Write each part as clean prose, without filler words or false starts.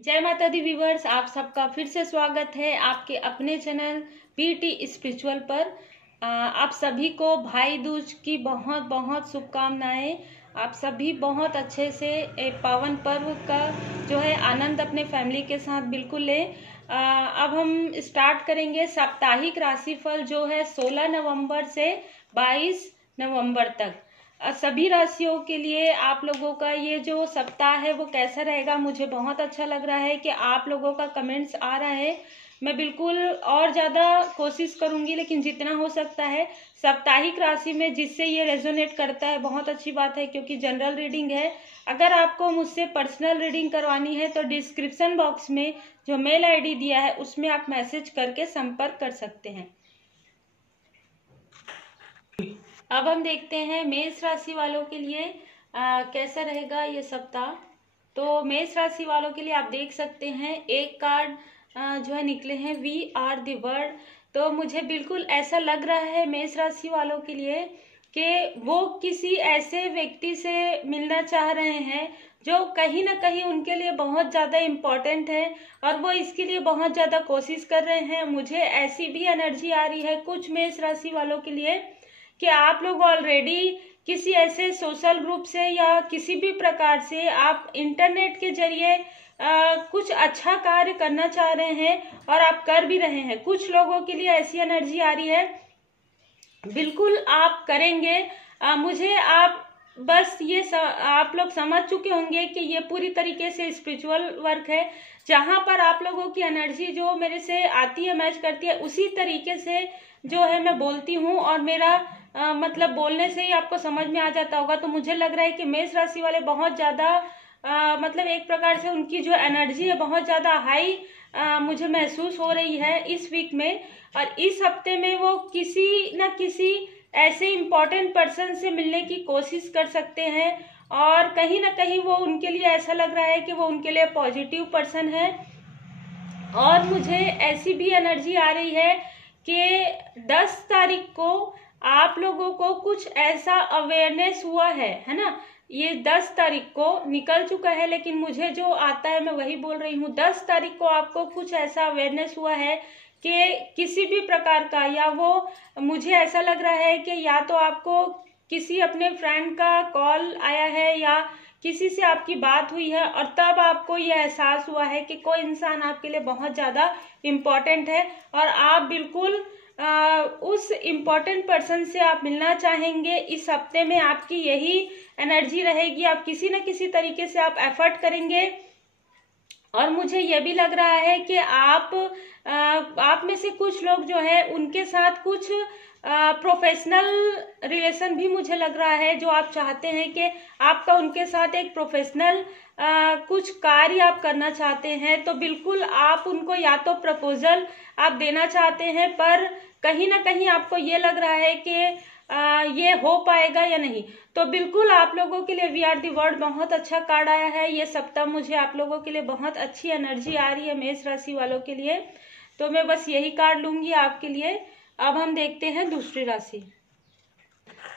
जय माता दी व्यूवर्स, आप सबका फिर से स्वागत है आपके अपने चैनल पीटी स्पिरिचुअल पर। आप सभी को भाई दूज की बहुत बहुत शुभकामनाएं। आप सभी बहुत अच्छे से एक पावन पर्व का जो है आनंद अपने फैमिली के साथ बिल्कुल लें। अब हम स्टार्ट करेंगे साप्ताहिक राशिफल जो है 16 नवंबर से 22 नवंबर तक। सभी राशियों के लिए आप लोगों का ये जो सप्ताह है वो कैसा रहेगा। मुझे बहुत अच्छा लग रहा है कि आप लोगों का कमेंट्स आ रहा है। मैं बिल्कुल और ज़्यादा कोशिश करूंगी, लेकिन जितना हो सकता है साप्ताहिक राशि में जिससे ये रेजोनेट करता है बहुत अच्छी बात है, क्योंकि जनरल रीडिंग है। अगर आपको मुझसे पर्सनल रीडिंग करवानी है तो डिस्क्रिप्शन बॉक्स में जो मेल आईडी दिया है उसमें आप मैसेज करके संपर्क कर सकते हैं। अब हम देखते हैं मेष राशि वालों के लिए कैसा रहेगा ये सप्ताह। तो मेष राशि वालों के लिए आप देख सकते हैं एक कार्ड जो है निकले हैं, वी आर द वर्ल्ड। तो मुझे बिल्कुल ऐसा लग रहा है मेष राशि वालों के लिए कि वो किसी ऐसे व्यक्ति से मिलना चाह रहे हैं जो कहीं ना कहीं उनके लिए बहुत ज़्यादा इम्पोर्टेंट है और वो इसके लिए बहुत ज़्यादा कोशिश कर रहे हैं। मुझे ऐसी भी एनर्जी आ रही है कुछ मेष राशि वालों के लिए कि आप लोग ऑलरेडी किसी ऐसे सोशल ग्रुप से या किसी भी प्रकार से आप इंटरनेट के जरिए कुछ अच्छा कार्य करना चाह रहे हैं और आप कर भी रहे हैं। कुछ लोगों के लिए ऐसी एनर्जी आ रही है, बिल्कुल आप करेंगे। मुझे आप बस ये आप लोग समझ चुके होंगे कि ये पूरी तरीके से स्पिरिचुअल वर्क है। जहां पर आप लोगों की एनर्जी जो मेरे से आती है, मैच करती है, उसी तरीके से जो है मैं बोलती हूँ और मेरा मतलब बोलने से ही आपको समझ में आ जाता होगा। तो मुझे लग रहा है कि मेष राशि वाले बहुत ज़्यादा मतलब एक प्रकार से उनकी जो एनर्जी है बहुत ज़्यादा हाई मुझे महसूस हो रही है इस वीक में। और इस हफ्ते में वो किसी न किसी ऐसे इम्पोर्टेंट पर्सन से मिलने की कोशिश कर सकते हैं और कहीं ना कहीं वो उनके लिए ऐसा लग रहा है कि वो उनके लिए पॉजिटिव पर्सन है। और मुझे ऐसी भी एनर्जी आ रही है कि 10 तारीख को आप लोगों को कुछ ऐसा अवेयरनेस हुआ है ना। ये 10 तारीख को निकल चुका है, लेकिन मुझे जो आता है मैं वही बोल रही हूँ। 10 तारीख को आपको कुछ ऐसा अवेयरनेस हुआ है कि किसी भी प्रकार का, या वो मुझे ऐसा लग रहा है कि या तो आपको किसी अपने फ्रेंड का कॉल आया है या किसी से आपकी बात हुई है और तब आपको यह एहसास हुआ है कि कोई इंसान आपके लिए बहुत ज़्यादा इम्पोर्टेंट है और आप बिल्कुल उस इम्पोर्टेंट पर्सन से आप मिलना चाहेंगे। इस हफ्ते में आपकी यही एनर्जी रहेगी, आप किसी न किसी तरीके से आप एफर्ट करेंगे। और मुझे यह भी लग रहा है कि आप में से कुछ लोग जो है उनके साथ कुछ प्रोफेशनल रिलेशन भी मुझे लग रहा है, जो आप चाहते हैं कि आपका उनके साथ एक प्रोफेशनल कुछ कार्य आप करना चाहते हैं। तो बिल्कुल आप उनको या तो प्रपोजल आप देना चाहते हैं, पर कहीं ना कहीं आपको ये लग रहा है कि ये हो पाएगा या नहीं। तो बिल्कुल आप लोगों के लिए वी आर दी वर्ल्ड बहुत अच्छा कार्ड आया है। ये सप्ताह मुझे आप लोगों के लिए बहुत अच्छी एनर्जी आ रही है मेष राशि वालों के लिए। तो मैं बस यही कार्ड लूंगी आपके लिए। अब हम देखते हैं दूसरी राशि।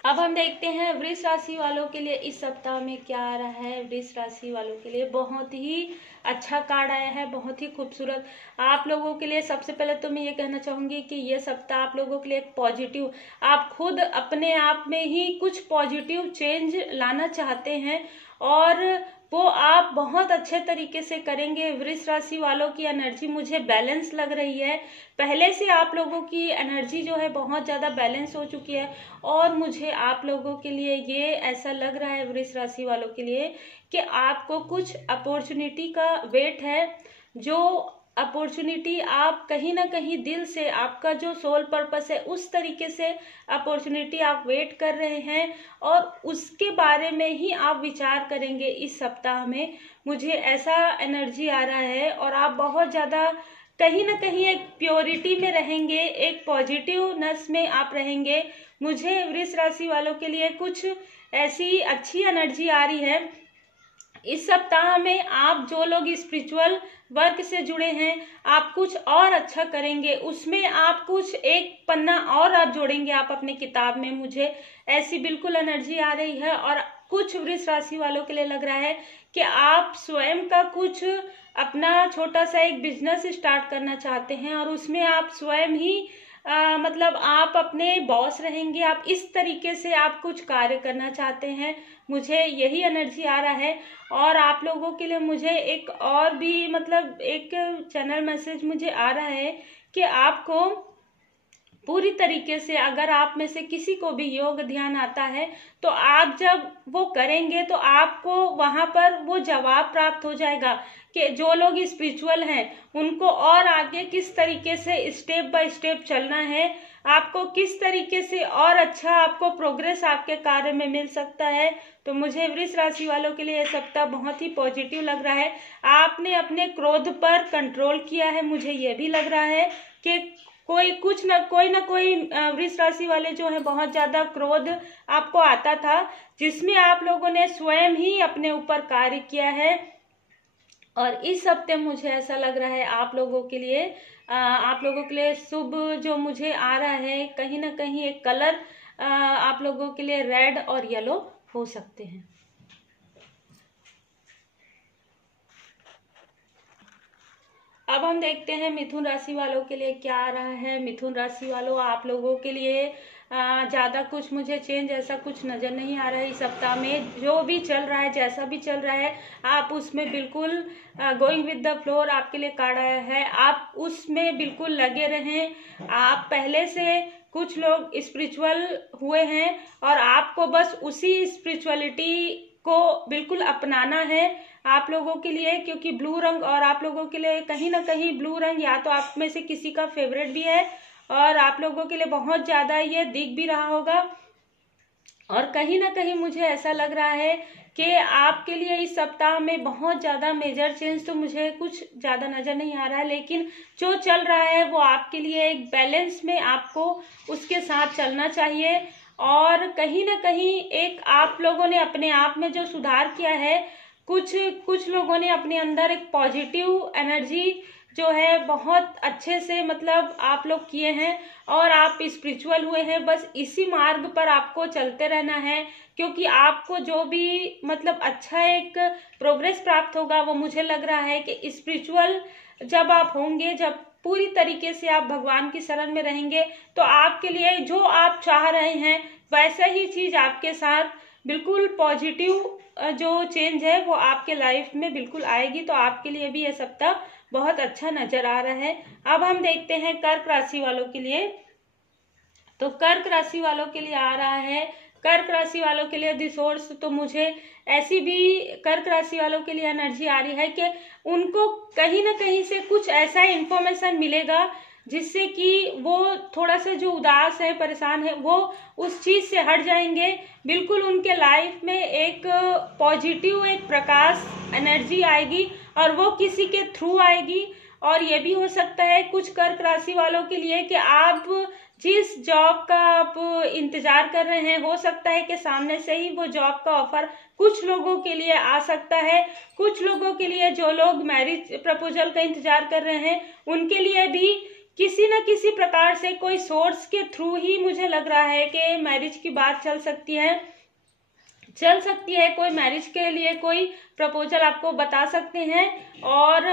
अब हम देखते हैं वृष राशि वालों के लिए इस सप्ताह में क्या आ रहा है। वृष राशि वालों के लिए बहुत ही अच्छा कार्ड आया है, बहुत ही खूबसूरत। आप लोगों के लिए सबसे पहले तो मैं ये कहना चाहूंगी कि ये सप्ताह आप लोगों के लिए एक पॉजिटिव, आप खुद अपने आप में ही कुछ पॉजिटिव चेंज लाना चाहते हैं और वो आप बहुत अच्छे तरीके से करेंगे। वृष राशि वालों की एनर्जी मुझे बैलेंस लग रही है। पहले से आप लोगों की एनर्जी जो है बहुत ज़्यादा बैलेंस हो चुकी है और मुझे आप लोगों के लिए ये ऐसा लग रहा है वृष राशि वालों के लिए कि आपको कुछ अपॉर्चुनिटी का वेट है। जो अपॉर्चुनिटी आप कहीं ना कहीं दिल से, आपका जो सोल पर्पस है उस तरीके से अपॉर्चुनिटी आप वेट कर रहे हैं और उसके बारे में ही आप विचार करेंगे इस सप्ताह में। मुझे ऐसा एनर्जी आ रहा है और आप बहुत ज़्यादा कहीं ना कहीं एक प्योरिटी में रहेंगे, एक पॉजिटिवनेस में आप रहेंगे। मुझे वृष राशि वालों के लिए कुछ ऐसी अच्छी एनर्जी आ रही है इस सप्ताह में। आप जो लोग स्पिरिचुअल वर्क से जुड़े हैं आप कुछ और अच्छा करेंगे, उसमें आप कुछ एक पन्ना और आप जोड़ेंगे आप अपने किताब में। मुझे ऐसी बिल्कुल एनर्जी आ रही है। और कुछ वृष राशि वालों के लिए लग रहा है कि आप स्वयं का कुछ अपना छोटा सा एक बिजनेस स्टार्ट करना चाहते हैं और उसमें आप स्वयं ही मतलब आप अपने बॉस रहेंगे, आप इस तरीके से आप कुछ कार्य करना चाहते हैं, मुझे यही एनर्जी आ रहा है। और आप लोगों के लिए मुझे एक और भी मतलब एक चैनल मैसेज मुझे आ रहा है कि आपको पूरी तरीके से, अगर आप में से किसी को भी योग ध्यान आता है तो आप जब वो करेंगे तो आपको वहां पर वो जवाब प्राप्त हो जाएगा कि जो लोग स्पिरिचुअल हैं उनको और आगे किस तरीके से स्टेप बाय स्टेप चलना है, आपको किस तरीके से और अच्छा आपको प्रोग्रेस आपके कार्य में मिल सकता है। तो मुझे वृष राशि वालों के लिए यह सप्ताह बहुत ही पॉजिटिव लग रहा है। आपने अपने क्रोध पर कंट्रोल किया है, मुझे ये भी लग रहा है कि कोई ना कोई वृष राशि वाले जो है बहुत ज्यादा क्रोध आपको आता था, जिसमें आप लोगों ने स्वयं ही अपने ऊपर कार्य किया है। और इस हफ्ते मुझे ऐसा लग रहा है आप लोगों के लिए शुभ जो मुझे आ रहा है, कहीं ना कहीं एक कलर आप लोगों के लिए रेड और येलो हो सकते हैं। अब हम देखते हैं मिथुन राशि वालों के लिए क्या आ रहा है। मिथुन राशि वालों, आप लोगों के लिए ज्यादा कुछ मुझे चेंज ऐसा कुछ नजर नहीं आ रहा है। इस सप्ताह में जो भी चल रहा है, जैसा भी चल रहा है, आप उसमें बिल्कुल गोइंग विद द फ्लोर आपके लिए कार्ड आया है, आप उसमें बिल्कुल लगे रहें। आप पहले से कुछ लोग स्पिरिचुअल हुए हैं और आपको बस उसी स्पिरिचुअलिटी को बिल्कुल अपनाना है आप लोगों के लिए, क्योंकि ब्लू रंग और आप लोगों के लिए कहीं ना कहीं ब्लू रंग या तो आप में से किसी का फेवरेट भी है और आप लोगों के लिए बहुत ज्यादा ये दिख भी रहा होगा। और कहीं ना कहीं मुझे ऐसा लग रहा है कि आपके लिए इस सप्ताह में बहुत ज्यादा मेजर चेंज तो मुझे कुछ ज्यादा नजर नहीं आ रहा है, लेकिन जो चल रहा है वो आपके लिए एक बैलेंस में आपको उसके साथ चलना चाहिए। और कहीं ना कहीं एक आप लोगों ने अपने आप में जो सुधार किया है, कुछ लोगों ने अपने अंदर एक पॉजिटिव एनर्जी जो है बहुत अच्छे से मतलब आप लोग किए हैं और आप स्पिरिचुअल हुए हैं। बस इसी मार्ग पर आपको चलते रहना है, क्योंकि आपको जो भी मतलब अच्छा एक प्रोग्रेस प्राप्त होगा वो मुझे लग रहा है कि स्पिरिचुअल जब आप होंगे, जब पूरी तरीके से आप भगवान की शरण में रहेंगे तो आपके लिए जो आप चाह रहे हैं वैसा ही चीज आपके साथ बिल्कुल पॉजिटिव जो चेंज है वो आपके लाइफ में बिल्कुल आएगी। तो आपके लिए भी यह सप्ताह बहुत अच्छा नजर आ रहा है। अब हम देखते हैं कर्क राशि वालों के लिए। तो कर्क राशि वालों के लिए आ रहा है, कर्क राशि वालों के लिए रिसोर्स, तो मुझे ऐसी भी कर्क राशि वालों के लिए एनर्जी आ रही है कि उनको कहीं ना कहीं से कुछ ऐसा इंफॉर्मेशन मिलेगा जिससे कि वो थोड़ा सा जो उदास है, परेशान है, वो उस चीज से हट जाएंगे। बिल्कुल उनके लाइफ में एक पॉजिटिव एक प्रकाश एनर्जी आएगी और वो किसी के थ्रू आएगी। और ये भी हो सकता है कुछ कर्क राशि वालों के लिए कि आप जिस जॉब का आप इंतजार कर रहे हैं, हो सकता है कि सामने से ही वो जॉब का ऑफर कुछ लोगों के लिए आ सकता है। कुछ लोगों के लिए जो लोग मैरिज प्रपोजल का इंतजार कर रहे हैं उनके लिए भी किसी न किसी प्रकार से कोई सोर्स के थ्रू ही मुझे लग रहा है कि मैरिज की बात चल सकती है। कोई मैरिज के लिए कोई प्रपोजल आपको बता सकते हैं। और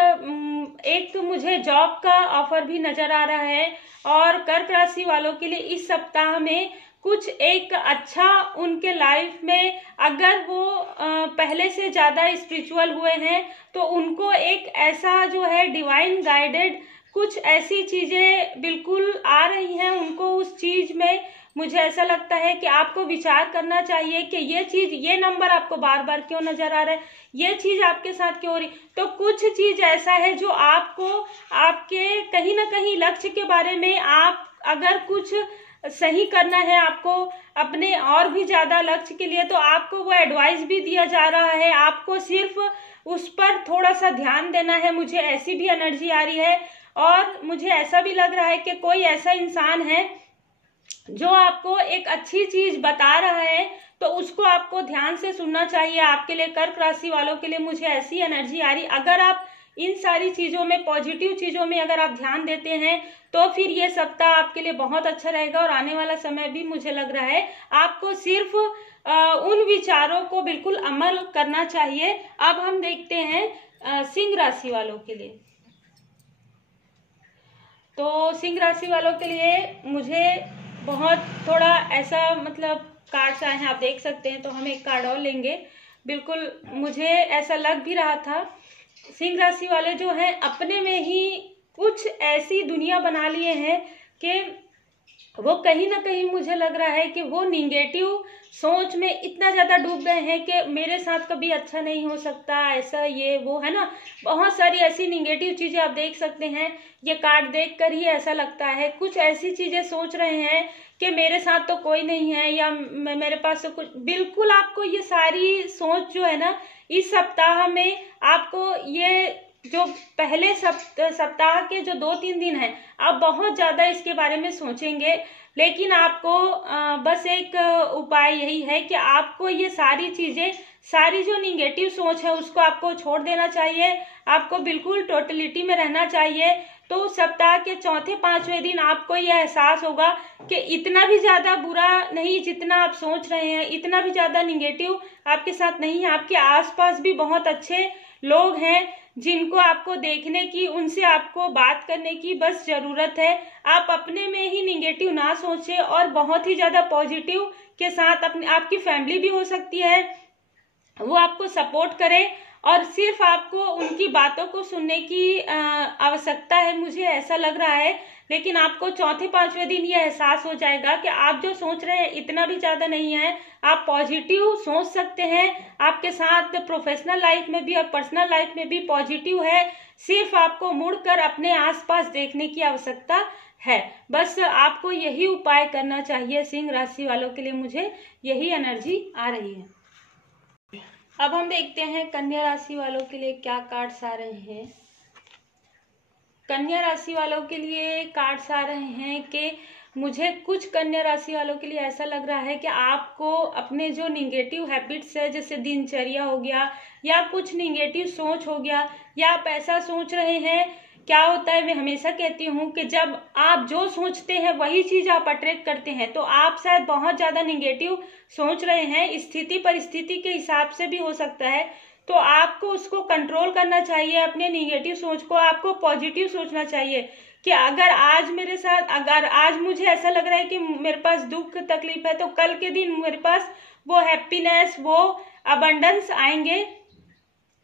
एक तो मुझे जॉब का ऑफर भी नजर आ रहा है। और कर्क राशि वालों के लिए इस सप्ताह में कुछ एक अच्छा उनके लाइफ में, अगर वो पहले से ज्यादा स्पिरिचुअल हुए हैं तो उनको एक ऐसा जो है डिवाइन गाइडेड कुछ ऐसी चीजें बिल्कुल आ रही हैं उनको। उस चीज में मुझे ऐसा लगता है कि आपको विचार करना चाहिए कि ये चीज, ये नंबर आपको बार बार क्यों नजर आ रहा है, ये चीज आपके साथ क्यों हो रही। तो कुछ चीज ऐसा है जो आपको आपके कहीं ना कहीं लक्ष्य के बारे में, आप अगर कुछ सही करना है आपको अपने और भी ज्यादा लक्ष्य के लिए, तो आपको वो एडवाइस भी दिया जा रहा है। आपको सिर्फ उस पर थोड़ा सा ध्यान देना है, मुझे ऐसी भी एनर्जी आ रही है। और मुझे ऐसा भी लग रहा है कि कोई ऐसा इंसान है जो आपको एक अच्छी चीज बता रहा है, तो उसको आपको ध्यान से सुनना चाहिए। आपके लिए कर्क राशि वालों के लिए मुझे ऐसी एनर्जी आ रही, अगर आप इन सारी चीजों में, पॉजिटिव चीजों में अगर आप ध्यान देते हैं तो फिर ये सप्ताह आपके लिए बहुत अच्छा रहेगा। और आने वाला समय भी मुझे लग रहा है आपको सिर्फ उन विचारों को बिल्कुल अमल करना चाहिए। अब हम देखते हैं सिंह राशि वालों के लिए। तो सिंह राशि वालों के लिए मुझे बहुत थोड़ा ऐसा मतलब कार्ड्स आए हैं, आप देख सकते हैं। तो हम एक कार्ड और लेंगे। बिल्कुल मुझे ऐसा लग भी रहा था, सिंह राशि वाले जो हैं अपने में ही कुछ ऐसी दुनिया बना लिए हैं कि वो कहीं ना कहीं मुझे लग रहा है कि वो निगेटिव सोच में इतना ज्यादा डूब गए हैं कि मेरे साथ कभी अच्छा नहीं हो सकता, ऐसा ये वो है ना। बहुत सारी ऐसी निगेटिव चीजें आप देख सकते हैं। ये कार्ड देख कर ही ऐसा लगता है, कुछ ऐसी चीजें सोच रहे हैं कि मेरे साथ तो कोई नहीं है या मेरे पास तो कुछ। बिल्कुल आपको ये सारी सोच जो है ना, इस सप्ताह में आपको ये जो पहले सप्ताह के जो 2-3 दिन हैं, आप बहुत ज्यादा इसके बारे में सोचेंगे। लेकिन आपको बस एक उपाय यही है कि आपको ये सारी चीजें, सारी जो निगेटिव सोच है उसको आपको छोड़ देना चाहिए। आपको बिल्कुल टोटलिटी में रहना चाहिए। तो सप्ताह के 4-5वें दिन आपको यह एहसास होगा कि इतना भी ज्यादा बुरा नहीं जितना आप सोच रहे हैं, इतना भी ज्यादा निगेटिव आपके साथ नहीं है। आपके आसपास भी बहुत अच्छे लोग हैं जिनको आपको देखने की, उनसे आपको बात करने की बस जरूरत है। आप अपने में ही निगेटिव ना सोचें और बहुत ही ज्यादा पॉजिटिव के साथ अपनी, आपकी फैमिली भी हो सकती है, वो आपको सपोर्ट करे और सिर्फ आपको उनकी बातों को सुनने की आवश्यकता है, मुझे ऐसा लग रहा है। लेकिन आपको 4-5वें दिन ये एहसास हो जाएगा कि आप जो सोच रहे हैं इतना भी ज्यादा नहीं है। आप पॉजिटिव सोच सकते हैं। आपके साथ प्रोफेशनल लाइफ में भी और पर्सनल लाइफ में भी पॉजिटिव है। सिर्फ आपको मुड़कर अपने आसपास देखने की आवश्यकता है। बस आपको यही उपाय करना चाहिए। सिंह राशि वालों के लिए मुझे यही एनर्जी आ रही है। अब हम देखते हैं कन्या राशि वालों के लिए क्या कार्ड्स आ रहे हैं। कन्या राशि वालों के लिए कार्ड्स आ रहे हैं कि मुझे कुछ कन्या राशि वालों के लिए ऐसा लग रहा है कि आपको अपने जो निगेटिव हैबिट्स है, जैसे दिनचर्या हो गया या कुछ निगेटिव सोच हो गया, या आप ऐसा सोच रहे हैं, क्या होता है, मैं हमेशा कहती हूँ कि जब आप जो सोचते हैं वही चीज आप अट्रैक्ट करते हैं। तो आप शायद बहुत ज्यादा निगेटिव सोच रहे हैं, स्थिति परिस्थिति के हिसाब से भी हो सकता है। तो आपको उसको कंट्रोल करना चाहिए, अपने निगेटिव सोच को। आपको पॉजिटिव सोचना चाहिए कि अगर आज मेरे साथ, अगर आज मुझे ऐसा लग रहा है कि मेरे पास दुख तकलीफ है, तो कल के दिन मेरे पास वो हैप्पीनेस, वो अबंडेंस आएंगे।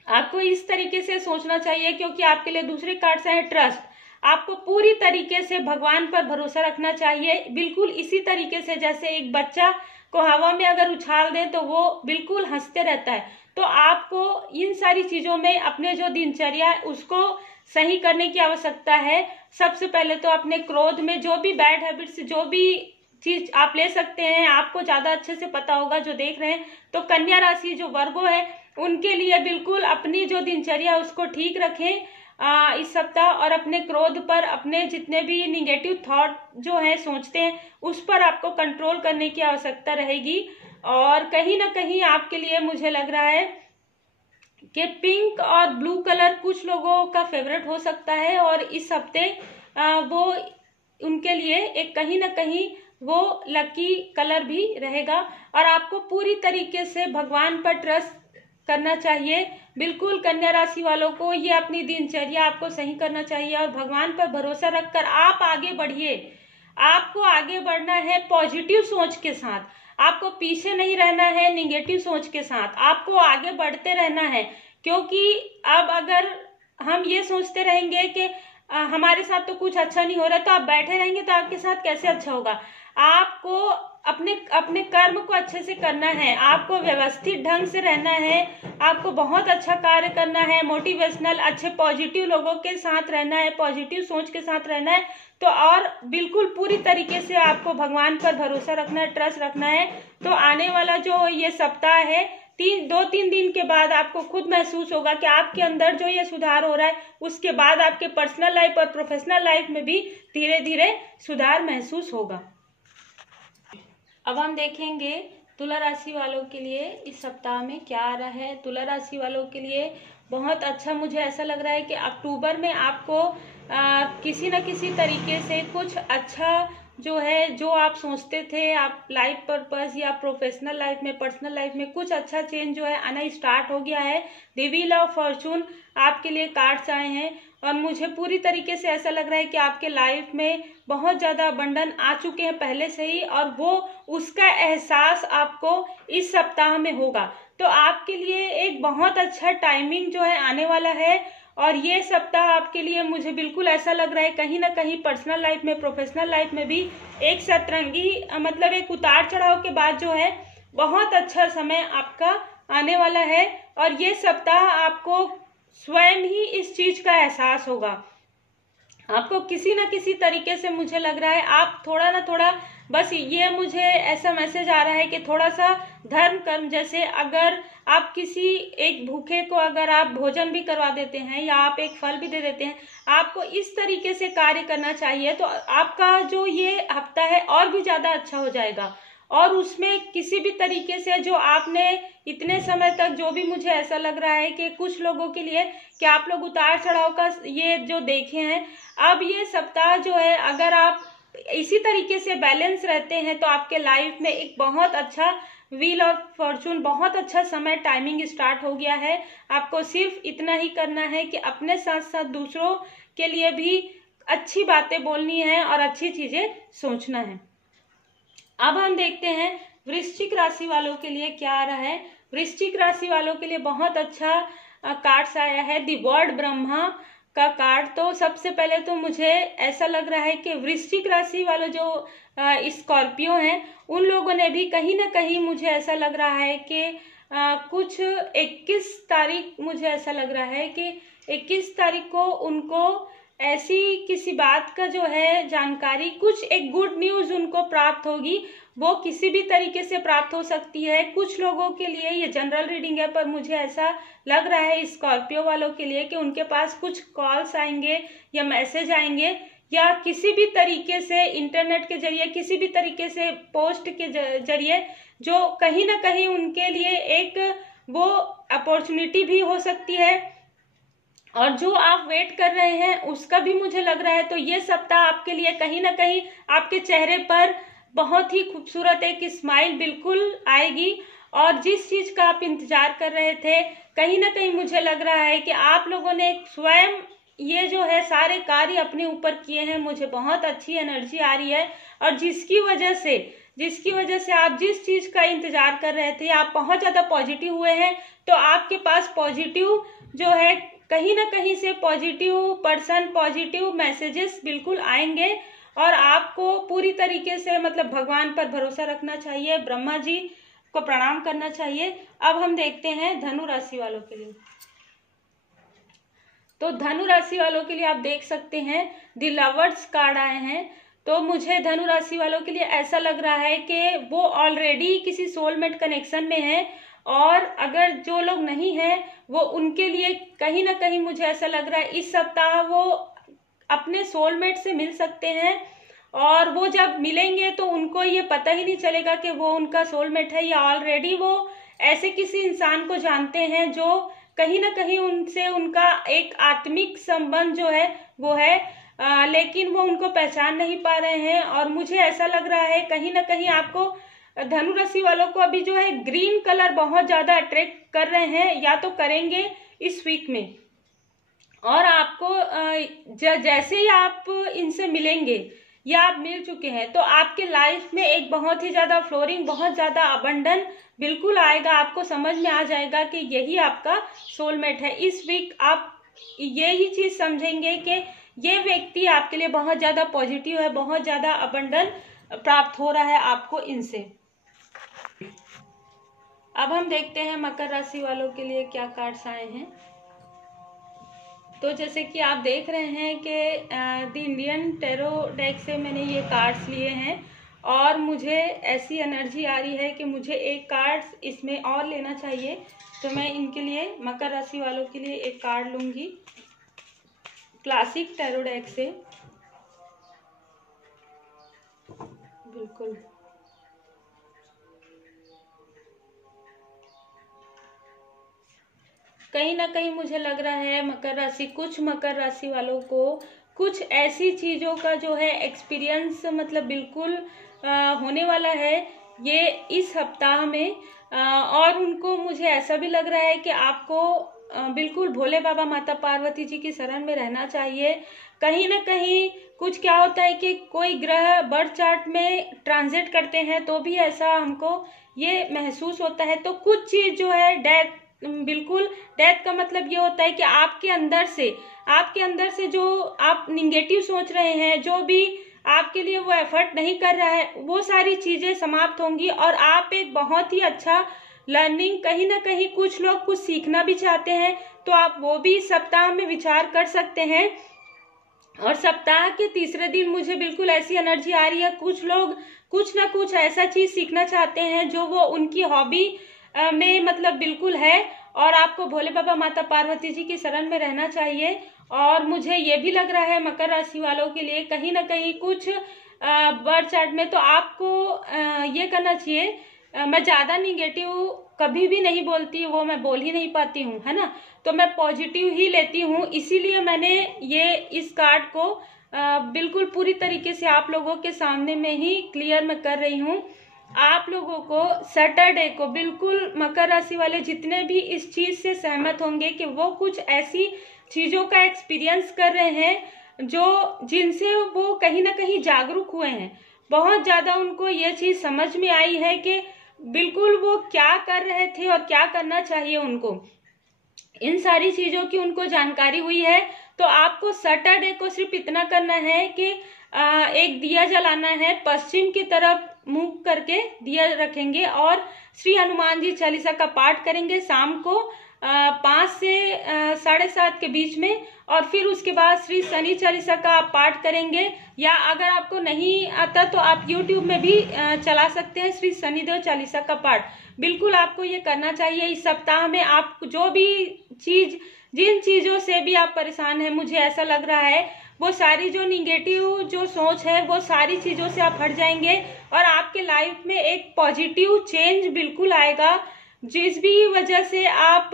आपको इस तरीके से सोचना चाहिए। क्योंकि आपके लिए दूसरे कार्ड से है ट्रस्ट। आपको पूरी तरीके से भगवान पर भरोसा रखना चाहिए, बिल्कुल इसी तरीके से जैसे एक बच्चा को हवा में अगर उछाल दें तो वो बिल्कुल हंसते रहता है। तो आपको इन सारी चीजों में अपने जो दिनचर्या है उसको सही करने की आवश्यकता है। सबसे पहले तो अपने क्रोध में जो भी बैड हैबिट्स, जो भी चीज आप ले सकते हैं, आपको ज्यादा अच्छे से पता होगा जो देख रहे हैं। तो कन्या राशि जो वर्गो है उनके लिए बिल्कुल अपनी जो दिनचर्या उसको ठीक रखें इस सप्ताह, और अपने क्रोध पर, अपने जितने भी निगेटिव थॉट जो है सोचते हैं उस पर आपको कंट्रोल करने की आवश्यकता रहेगी। और कहीं ना कहीं आपके लिए मुझे लग रहा है कि पिंक और ब्लू कलर कुछ लोगों का फेवरेट हो सकता है, और इस हफ्ते वो उनके लिए एक कहीं ना कहीं वो लकी कलर भी रहेगा। और आपको पूरी तरीके से भगवान पर ट्रस्ट करना चाहिए। बिल्कुल कन्या राशि वालों को ये अपनी दिनचर्या आपको सही करना चाहिए और भगवान पर भरोसा रखकर आप आगे बढ़िए। आपको आगे बढ़ना है पॉजिटिव सोच के साथ, आपको पीछे नहीं रहना है निगेटिव सोच के साथ, आपको आगे बढ़ते रहना है। क्योंकि अब अगर हम ये सोचते रहेंगे कि हमारे साथ तो कुछ अच्छा नहीं हो रहा, तो आप बैठे रहेंगे तो आपके साथ कैसे अच्छा होगा। आपको अपने कर्म को अच्छे से करना है, आपको व्यवस्थित ढंग से रहना है, आपको बहुत अच्छा कार्य करना है, मोटिवेशनल अच्छे पॉजिटिव लोगों के साथ रहना है, पॉजिटिव सोच के साथ रहना है। तो और बिल्कुल पूरी तरीके से आपको भगवान पर भरोसा रखना है, ट्रस्ट रखना है। तो आने वाला जो ये सप्ताह है, 2-3 दिन के बाद आपको खुद महसूस होगा कि आपके अंदर जो ये सुधार हो रहा है, उसके बाद आपके पर्सनल लाइफ और प्रोफेशनल लाइफ में भी धीरे धीरे सुधार महसूस होगा। अब हम देखेंगे तुला राशि वालों के लिए इस सप्ताह में क्या आ रहा है। तुला राशि वालों के लिए बहुत अच्छा, मुझे ऐसा लग रहा है कि अक्टूबर में आपको किसी न किसी तरीके से कुछ अच्छा जो है, जो आप सोचते थे आप लाइफ पर्पस या प्रोफेशनल लाइफ में, पर्सनल लाइफ में कुछ अच्छा चेंज जो है आना स्टार्ट हो गया है। द व्हील ऑफ फॉर्चून आपके लिए कार्ड्स आए हैं और मुझे पूरी तरीके से ऐसा लग रहा है कि आपके लाइफ में बहुत ज़्यादा अबंडन आ चुके हैं पहले से ही, और वो उसका एहसास आपको इस सप्ताह में होगा। तो आपके लिए एक बहुत अच्छा टाइमिंग जो है आने वाला है, और ये सप्ताह आपके लिए मुझे बिल्कुल ऐसा लग रहा है कहीं ना कहीं पर्सनल लाइफ में, प्रोफेशनल लाइफ में भी एक सतरंगी मतलब एक उतार चढ़ाव के बाद जो है बहुत अच्छा समय आपका आने वाला है। और ये सप्ताह आपको स्वयं ही इस चीज का एहसास होगा। आपको किसी ना किसी तरीके से मुझे लग रहा है आप थोड़ा ना थोड़ा, बस ये मुझे ऐसा मैसेज आ रहा है कि थोड़ा सा धर्म कर्म, जैसे अगर आप किसी एक भूखे को अगर आप भोजन भी करवा देते हैं या आप एक फल भी दे देते हैं, आपको इस तरीके से कार्य करना चाहिए तो आपका जो ये हफ्ता है और भी ज्यादा अच्छा हो जाएगा। और उसमें किसी भी तरीके से जो आपने इतने समय तक, जो भी मुझे ऐसा लग रहा है कि कुछ लोगों के लिए कि आप लोग उतार चढ़ाव का ये जो देखे हैं, अब ये सप्ताह जो है अगर आप इसी तरीके से बैलेंस रहते हैं तो आपके लाइफ में एक बहुत अच्छा व्हील ऑफ फॉर्चून, बहुत अच्छा समय टाइमिंग स्टार्ट हो गया है। आपको सिर्फ इतना ही करना है कि अपने साथ साथ दूसरों के लिए भी अच्छी बातें बोलनी है और अच्छी चीजें सोचना है। अब हम देखते हैं वृश्चिक राशि वालों के लिए क्या आ रहा है। वृश्चिक राशि वालों के लिए बहुत अच्छा कार्ड्स आया है, द वर्ड ब्रह्मा का कार्ड। तो सबसे पहले तो मुझे ऐसा लग रहा है कि वृश्चिक राशि वालों जो स्कॉर्पियो हैं उन लोगों ने भी कहीं ना कहीं, मुझे ऐसा लग रहा है कि कुछ 21 तारीख, मुझे ऐसा लग रहा है कि 21 तारीख को उनको ऐसी किसी बात का जो है जानकारी, कुछ एक गुड न्यूज उनको प्राप्त होगी। वो किसी भी तरीके से प्राप्त हो सकती है। कुछ लोगों के लिए ये जनरल रीडिंग है, पर मुझे ऐसा लग रहा है स्कॉर्पियो वालों के लिए कि उनके पास कुछ कॉल्स आएंगे या मैसेज आएंगे, या किसी भी तरीके से इंटरनेट के जरिए, किसी भी तरीके से पोस्ट के जरिए, जो कहीं ना कहीं उनके लिए एक वो अपॉर्चुनिटी भी हो सकती है। और जो आप वेट कर रहे हैं उसका भी मुझे लग रहा है। तो ये सप्ताह आपके लिए कहीं ना कहीं आपके चेहरे पर बहुत ही खूबसूरत एक स्माइल बिल्कुल आएगी, और जिस चीज का आप इंतजार कर रहे थे, कहीं ना कहीं मुझे लग रहा है कि आप लोगों ने स्वयं ये जो है सारे कार्य अपने ऊपर किए हैं। मुझे बहुत अच्छी एनर्जी आ रही है, और जिसकी वजह से आप जिस चीज का इंतजार कर रहे थे आप बहुत ज्यादा पॉजिटिव हुए हैं। तो आपके पास पॉजिटिव जो है, कहीं ना कहीं से पॉजिटिव पर्सन, पॉजिटिव मैसेजेस बिल्कुल आएंगे, और आपको पूरी तरीके से मतलब भगवान पर भरोसा रखना चाहिए, ब्रह्मा जी को प्रणाम करना चाहिए। अब हम देखते हैं धनु राशि वालों के लिए। तो धनु राशि वालों के लिए आप देख सकते हैं द लवर्स कार्ड आए हैं। तो मुझे धनु राशि वालों के लिए ऐसा लग रहा है कि वो ऑलरेडी किसी सोलमेट कनेक्शन में है, और अगर जो लोग नहीं हैं वो उनके लिए कहीं ना कहीं मुझे ऐसा लग रहा है इस सप्ताह वो अपने सोलमेट से मिल सकते हैं। और वो जब मिलेंगे तो उनको ये पता ही नहीं चलेगा कि वो उनका सोलमेट है, या ऑलरेडी वो ऐसे किसी इंसान को जानते हैं जो कहीं ना कहीं उनसे उनका एक आत्मिक संबंध जो है वो है, लेकिन वो उनको पहचान नहीं पा रहे हैं। और मुझे ऐसा लग रहा है कहीं ना कहीं आपको धनु राशि वालों को अभी जो है ग्रीन कलर बहुत ज्यादा अट्रैक्ट कर रहे हैं, या तो करेंगे इस वीक में। और आपको जैसे ही आप इनसे मिलेंगे या आप मिल चुके हैं तो आपके लाइफ में एक बहुत ही ज्यादा फ्लोरिंग, बहुत ज्यादा अबंडन बिल्कुल आएगा। आपको समझ में आ जाएगा कि यही आपका सोलमेट है। इस वीक आप यही चीज समझेंगे कि ये व्यक्ति आपके लिए बहुत ज्यादा पॉजिटिव है, बहुत ज्यादा अबंडन प्राप्त हो रहा है आपको इनसे। अब हम देखते हैं मकर राशि वालों के लिए क्या कार्ड्स आए हैं। तो जैसे कि आप देख रहे हैं कि द इंडियन टैरो डेक से मैंने ये कार्ड्स लिए हैं, और मुझे ऐसी एनर्जी आ रही है कि मुझे एक कार्ड्स इसमें और लेना चाहिए। तो मैं इनके लिए, मकर राशि वालों के लिए एक कार्ड लूंगी क्लासिक टैरो डेक से। बिल्कुल कहीं ना कहीं मुझे लग रहा है कुछ मकर राशि वालों को कुछ ऐसी चीज़ों का जो है एक्सपीरियंस मतलब बिल्कुल होने वाला है ये इस सप्ताह में। और उनको मुझे ऐसा भी लग रहा है कि आपको बिल्कुल भोले बाबा माता पार्वती जी की शरण में रहना चाहिए। कहीं ना कहीं कुछ क्या होता है कि कोई ग्रह बर्थ चार्ट में ट्रांजिट करते हैं तो भी ऐसा हमको ये महसूस होता है। तो कुछ चीज जो है डेथ, बिल्कुल डेथ का मतलब ये होता है कि आपके अंदर से जो आप निगेटिव सोच रहे हैं, जो भी आपके लिए वो एफर्ट नहीं कर रहा है, वो सारी चीजें समाप्त होंगी और आप एक बहुत ही अच्छा लर्निंग, कहीं ना कहीं कुछ लोग कुछ सीखना भी चाहते हैं तो आप वो भी सप्ताह में विचार कर सकते हैं। और सप्ताह के तीसरे दिन मुझे बिल्कुल ऐसी एनर्जी आ रही है, कुछ लोग कुछ ना कुछ ऐसा चीज सीखना चाहते हैं जो वो उनकी हॉबी में मतलब बिल्कुल है। और आपको भोले बाबा माता पार्वती जी की शरण में रहना चाहिए। और मुझे ये भी लग रहा है मकर राशि वालों के लिए कहीं ना कहीं कुछ बर्थ चार्ट में तो आपको ये करना चाहिए। मैं ज्यादा निगेटिव कभी भी नहीं बोलती, वो मैं बोल ही नहीं पाती हूँ, है ना, तो मैं पॉजिटिव ही लेती हूँ। इसीलिए मैंने ये इस कार्ड को बिल्कुल पूरी तरीके से आप लोगों के सामने में ही क्लियर मैं कर रही हूँ। आप लोगों को सैटरडे को बिल्कुल मकर राशि वाले जितने भी इस चीज से सहमत होंगे कि वो कुछ ऐसी चीजों का एक्सपीरियंस कर रहे हैं जो जिनसे वो कहीं ना कहीं जागरूक हुए हैं, बहुत ज्यादा उनको ये चीज समझ में आई है कि बिल्कुल वो क्या कर रहे थे और क्या करना चाहिए उनको, इन सारी चीजों की उनको जानकारी हुई है। तो आपको सैटरडे को सिर्फ इतना करना है कि एक दिया जलाना है, पश्चिम की तरफ मुंह करके दिया रखेंगे और श्री हनुमान जी चालीसा का पाठ करेंगे शाम को 5 से 7:30 के बीच में। और फिर उसके बाद श्री शनि चालीसा का आप पाठ करेंगे, या अगर आपको नहीं आता तो आप YouTube में भी चला सकते हैं श्री शनिदेव चालीसा का पाठ। बिल्कुल आपको ये करना चाहिए इस सप्ताह में। आप जो भी चीज, जिन चीजों से भी आप परेशान हैं, मुझे ऐसा लग रहा है वो सारी जो निगेटिव जो सोच है वो सारी चीजों से आप हट जाएंगे और आपके लाइफ में एक पॉजिटिव चेंज बिल्कुल आएगा। जिस भी वजह से आप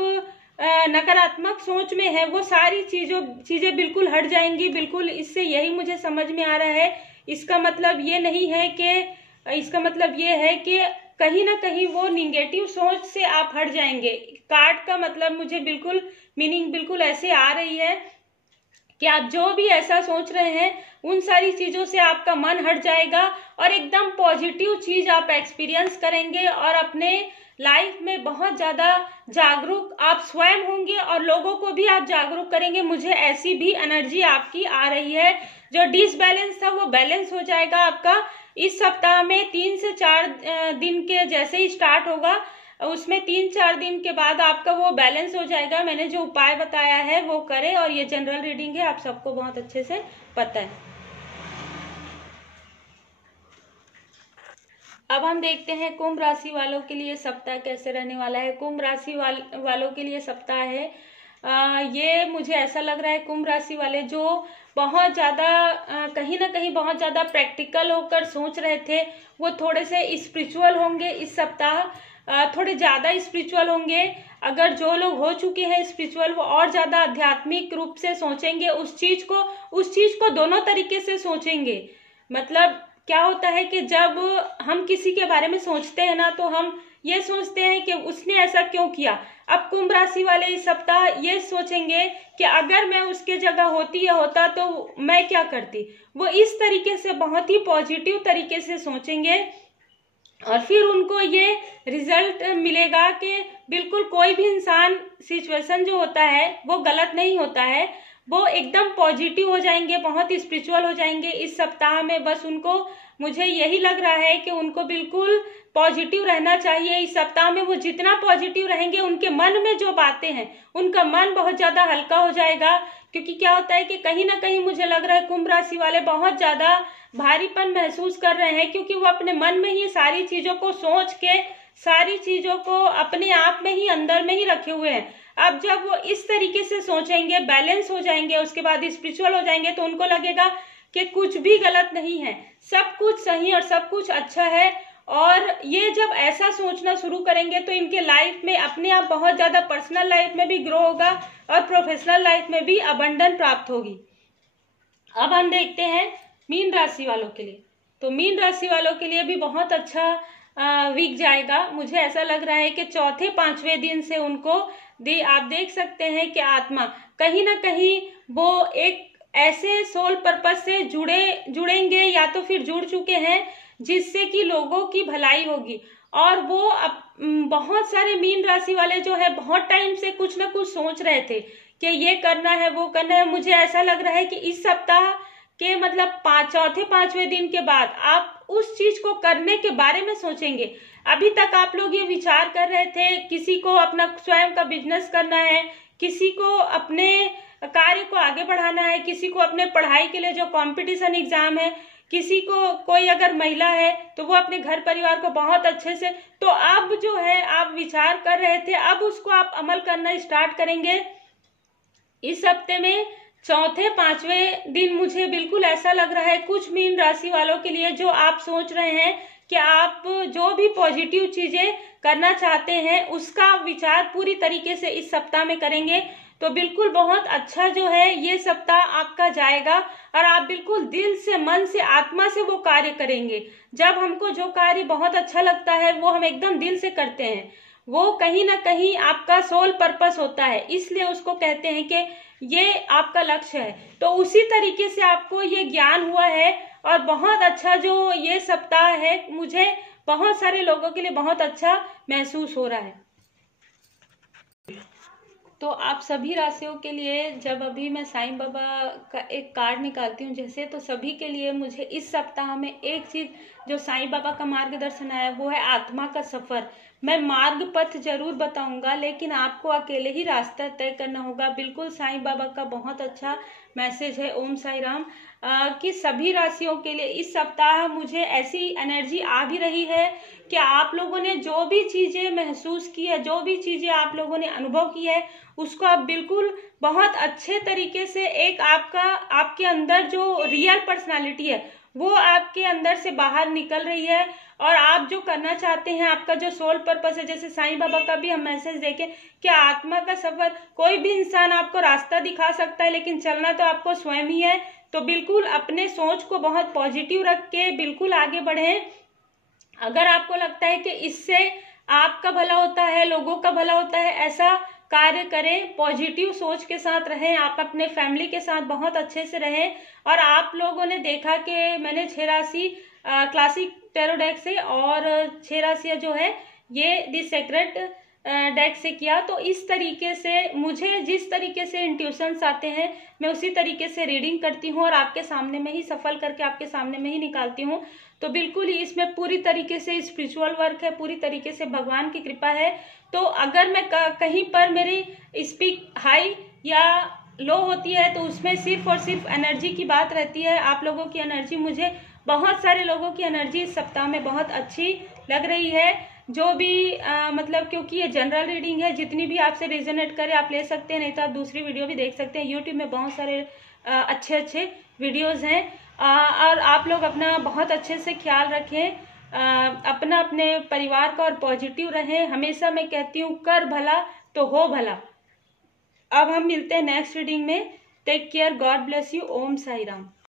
नकारात्मक सोच में है वो सारी चीजें बिल्कुल हट जाएंगी। बिल्कुल इससे यही मुझे समझ में आ रहा है। इसका मतलब ये नहीं है कि, इसका मतलब ये है कि कहीं ना कहीं वो निगेटिव सोच से आप हट जाएंगे। कार्ड का मतलब मुझे बिल्कुल मीनिंग बिल्कुल ऐसे आ रही है कि आप जो भी ऐसा सोच रहे हैं उन सारी चीजों से आपका मन हट जाएगा और एकदम पॉजिटिव चीज आप एक्सपीरियंस करेंगे और अपने लाइफ में बहुत ज्यादा जागरूक आप स्वयं होंगे और लोगों को भी आप जागरूक करेंगे। मुझे ऐसी भी एनर्जी आपकी आ रही है। जो डिसबैलेंस था वो बैलेंस हो जाएगा आपका इस सप्ताह में। 3 से 4 दिन के जैसे ही स्टार्ट होगा उसमें 3-4 दिन के बाद आपका वो बैलेंस हो जाएगा। मैंने जो उपाय बताया है वो करें, और ये जनरल रीडिंग है, आप सबको बहुत अच्छे से पता है। अब हम देखते हैं कुंभ राशि वालों के लिए सप्ताह कैसे रहने वाला है। कुंभ राशि वालों के लिए सप्ताह है ये मुझे ऐसा लग रहा है कुंभ राशि वाले जो बहुत ज्यादा कहीं ना कहीं बहुत ज्यादा प्रैक्टिकल होकर सोच रहे थे वो थोड़े से स्पिरिचुअल होंगे इस सप्ताह, थोड़े ज्यादा स्पिरिचुअल होंगे। अगर जो लोग हो चुके हैं स्पिरिचुअल वो और ज्यादा आध्यात्मिक रूप से सोचेंगे, उस चीज को दोनों तरीके से सोचेंगे। मतलब क्या होता है कि जब हम किसी के बारे में सोचते हैं ना तो हम ये सोचते हैं कि उसने ऐसा क्यों किया। अब कुंभ राशि वाले इस सप्ताह ये सोचेंगे कि अगर मैं उसके जगह होती या होता तो मैं क्या करती। वो इस तरीके से बहुत ही पॉजिटिव तरीके से सोचेंगे और फिर उनको ये रिजल्ट मिलेगा कि बिल्कुल कोई भी इंसान सिचुएशन जो होता है वो गलत नहीं होता है, वो एकदम पॉजिटिव हो जाएंगे, बहुत स्पिरिचुअल हो जाएंगे इस सप्ताह में। बस उनको, मुझे यही लग रहा है कि उनको बिल्कुल पॉजिटिव रहना चाहिए इस सप्ताह में। वो जितना पॉजिटिव रहेंगे उनके मन में जो बातें हैं उनका मन बहुत ज्यादा हल्का हो जाएगा। क्योंकि क्या होता है कि कहीं ना कहीं मुझे लग रहा है कुंभ राशि वाले बहुत ज्यादा भारीपन महसूस कर रहे हैं क्योंकि वो अपने मन में ही सारी चीजों को सोच के सारी चीजों को अपने आप में ही अंदर में ही रखे हुए हैं। अब जब वो इस तरीके से सोचेंगे, बैलेंस हो जाएंगे, उसके बाद स्पिरिचुअल हो जाएंगे तो उनको लगेगा कि कुछ भी गलत नहीं है, सब कुछ सही और सब कुछ अच्छा है। और ये जब ऐसा सोचना शुरू करेंगे तो इनके लाइफ में अपने आप बहुत ज्यादा पर्सनल लाइफ में भी ग्रो होगा और प्रोफेशनल लाइफ में भी अबंडन प्राप्त होगी। अब हम देखते हैं मीन राशि वालों के लिए। तो मीन राशि वालों के लिए भी बहुत अच्छा वीक जाएगा। मुझे ऐसा लग रहा है कि चौथे पांचवें दिन से उनको आप देख सकते हैं कि आत्मा कहीं ना कहीं वो एक ऐसे सोल पर्पस से जुड़ेंगे या तो फिर जुड़ चुके हैं जिससे कि लोगों की भलाई होगी। और वो बहुत सारे मीन राशि वाले जो है बहुत टाइम से कुछ ना कुछ सोच रहे थे कि ये करना है वो करना है। मुझे ऐसा लग रहा है कि इस सप्ताह के मतलब चौथे पांचवें दिन के बाद आप उस चीज को करने के बारे में सोचेंगे। अभी तक आप लोग ये विचार कर रहे थे, किसी को अपना स्वयं का बिजनेस करना है, किसी को अपने कार्य को आगे बढ़ाना है, किसी को अपने पढ़ाई के लिए जो कंपटीशन एग्जाम है, किसी को कोई अगर महिला है तो वो अपने घर परिवार को बहुत अच्छे से, तो अब जो है आप विचार कर रहे थे अब उसको आप अमल करना स्टार्ट करेंगे इस हफ्ते में चौथे पांचवें दिन। मुझे बिल्कुल ऐसा लग रहा है कुछ मीन राशि वालों के लिए जो आप सोच रहे हैं कि आप जो भी पॉजिटिव चीजें करना चाहते हैं उसका विचार पूरी तरीके से इस सप्ताह में करेंगे। तो बिल्कुल बहुत अच्छा जो है ये सप्ताह आपका जाएगा और आप बिल्कुल दिल से, मन से, आत्मा से वो कार्य करेंगे। जब हमको जो कार्य बहुत अच्छा लगता है वो हम एकदम दिल से करते हैं, वो कहीं ना कहीं आपका सोल पर्पस होता है, इसलिए उसको कहते हैं कि ये आपका लक्ष्य है। तो उसी तरीके से आपको ये ज्ञान हुआ है और बहुत अच्छा जो ये सप्ताह है मुझे बहुत सारे लोगों के लिए बहुत अच्छा महसूस हो रहा है। तो आप सभी राशियों के लिए जब अभी मैं साईं बाबा का एक कार्ड निकालती हूँ जैसे, तो सभी के लिए मुझे इस सप्ताह में एक चीज जो साईं बाबा का मार्गदर्शन आया वो है आत्मा का सफर। मैं मार्ग पथ जरूर बताऊंगा लेकिन आपको अकेले ही रास्ता तय करना होगा। बिल्कुल साईं बाबा का बहुत अच्छा मैसेज है, ओम साई राम, कि सभी राशियों के लिए इस सप्ताह मुझे ऐसी एनर्जी आ भी रही है कि आप लोगों ने जो भी चीजें महसूस की है, जो भी चीजें आप लोगों ने अनुभव की है उसको आप बिल्कुल बहुत अच्छे तरीके से एक आपके अंदर जो रियल पर्सनालिटी है वो आपके अंदर से बाहर निकल रही है और आप जो करना चाहते हैं, आपका जो सोल पर्पस है, जैसे साईं बाबा का भी हम मैसेज देखें कि आत्मा का सफर, कोई भी इंसान आपको रास्ता दिखा सकता है लेकिन चलना तो आपको स्वयं ही है। तो बिल्कुल अपने सोच को बहुत पॉजिटिव रख के बिल्कुल आगे बढ़ें। अगर आपको लगता है कि इससे आपका भला होता है, लोगों का भला होता है, ऐसा कार्य करें, पॉजिटिव सोच के साथ रहें, आप अपने फैमिली के साथ बहुत अच्छे से रहें। और आप लोगों ने देखा कि मैंने 6 राशि क्लासिक टैरो डेक से और 6 राशियां जो है ये दी सीक्रेट डेक से किया। तो इस तरीके से मुझे जिस तरीके से इंट्यूशंस आते हैं मैं उसी तरीके से रीडिंग करती हूँ और आपके सामने में ही सफल करके आपके सामने में ही निकालती हूँ। तो बिल्कुल ही इसमें पूरी तरीके से स्पिरिचुअल वर्क है, पूरी तरीके से भगवान की कृपा है। तो अगर मैं कहीं पर मेरी स्पीक हाई या लो होती है तो उसमें सिर्फ और सिर्फ एनर्जी की बात रहती है। आप लोगों की एनर्जी, मुझे बहुत सारे लोगों की एनर्जी इस सप्ताह में बहुत अच्छी लग रही है। जो भी मतलब क्योंकि ये जनरल रीडिंग है, जितनी भी आपसे रेजोनेट करे आप ले सकते हैं, नहीं तो आप दूसरी वीडियो भी देख सकते हैं। यूट्यूब में बहुत सारे अच्छे अच्छे वीडियोस हैं। और आप लोग अपना बहुत अच्छे से ख्याल रखें, अपना अपने परिवार का, और पॉजिटिव रहें। हमेशा मैं कहती हूँ कर भला तो हो भला। अब हम मिलते हैं नेक्स्ट रीडिंग में। Take care, God bless you, Om Sai Ram.